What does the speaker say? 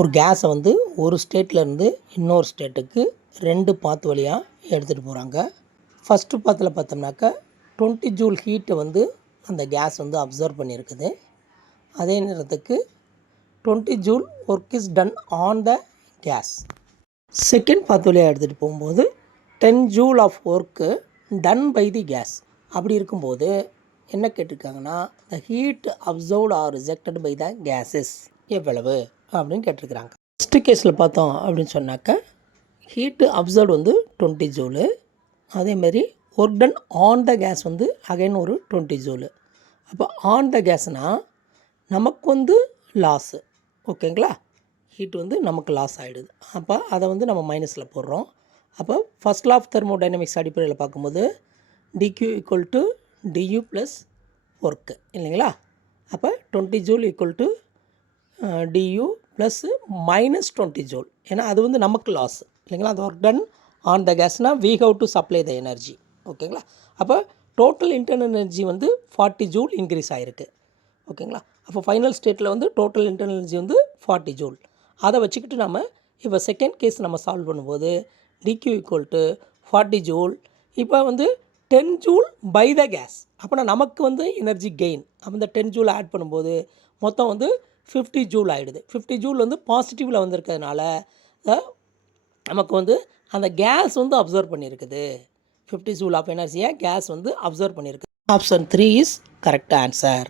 ஒரு கேஸை வந்து ஒரு ஸ்டேட்லேருந்து இன்னொரு ஸ்டேட்டுக்கு 2 பாத் வழியாக எடுத்துகிட்டு போகிறாங்க. ஃபஸ்ட்டு பாத்தில் பார்த்தோம்னாக்கா 20 ஜூல் ஹீட்டை வந்து அந்த கேஸ் வந்து அப்சர்வ் பண்ணியிருக்குது. அதே நேரத்துக்கு 20 joule work is done on the gas. Second path வழியாக எடுத்துகிட்டு போகும்போது 10 joule of work done by the gas. அப்படி இருக்கும்போது என்ன கேட்டிருக்காங்கன்னா, the heat absorbed or rejected by the gases எவ்வளவு அப்படின்னு கேட்டிருக்கிறாங்க. ஃபஸ்ட்டு கேஸில் பார்த்தோம் அப்படின்னு சொன்னாக்கா ஹீட்டு அப்சர்வ்டு வந்து 20 ஜூலு. அதேமாரி work done on the gas வந்து அகைன் ஒரு 20 ஜூலு. அப்போ ஆன் த கேஸ்னால் நமக்கு வந்து லாஸு, ஓகேங்களா? ஹீட் வந்து நமக்கு லாஸ் ஆகிடுது. அப்போ அதை வந்து நம்ம மைனஸில் போடுறோம். அப்போ ஃபஸ்ட் லா ஆஃப் தெர்மோடைனமிக்ஸ் அடிப்படையில் பார்க்கும்போது dq equal to du plus work இல்லைங்களா? அப்போ 20 joule equal to du plus minus 20 joule. ஏன்னா அது வந்து நமக்கு லாஸ் இல்லைங்களா? அது ஒர்க் டன் ஆன் த கேஸ்னால் we have to supply the energy, ஓகேங்களா? அப்போ டோட்டல் இன்டர்னல் எனர்ஜி வந்து 40 ஜூல் இன்க்ரீஸ் ஆகிருக்கு, ஓகேங்களா? அப்போ ஃபைனல் ஸ்டேட்டில் வந்து டோட்டல் இன்டர்னல் எனர்ஜி வந்து 40 ஜூல். அதை வச்சுக்கிட்டு நம்ம இப்போ செகண்ட் கேஸ் நம்ம சால்வ் பண்ணும்போது dq ஈக்குவல் டு 40 ஜூல். இப்போ வந்து 10 ஜூல் பை த கேஸ். அப்போனா நமக்கு வந்து எனர்ஜி கெயின். அப்போ இந்த 10 ஜூல் ஆட் பண்ணும்போது மொத்தம் வந்து 50 ஜூல் ஆகிடுது. 50 ஜூல் வந்து பாசிட்டிவில் வந்திருக்கிறதுனால நமக்கு வந்து அந்த கேஸ் வந்து அப்சர்வ் பண்ணியிருக்குது. 50 ஜூல் ஆஃப் எனர்ஜியை கேஸ் வந்து அப்சர்வ் பண்ணியிருக்கு. Option 3 is correct answer.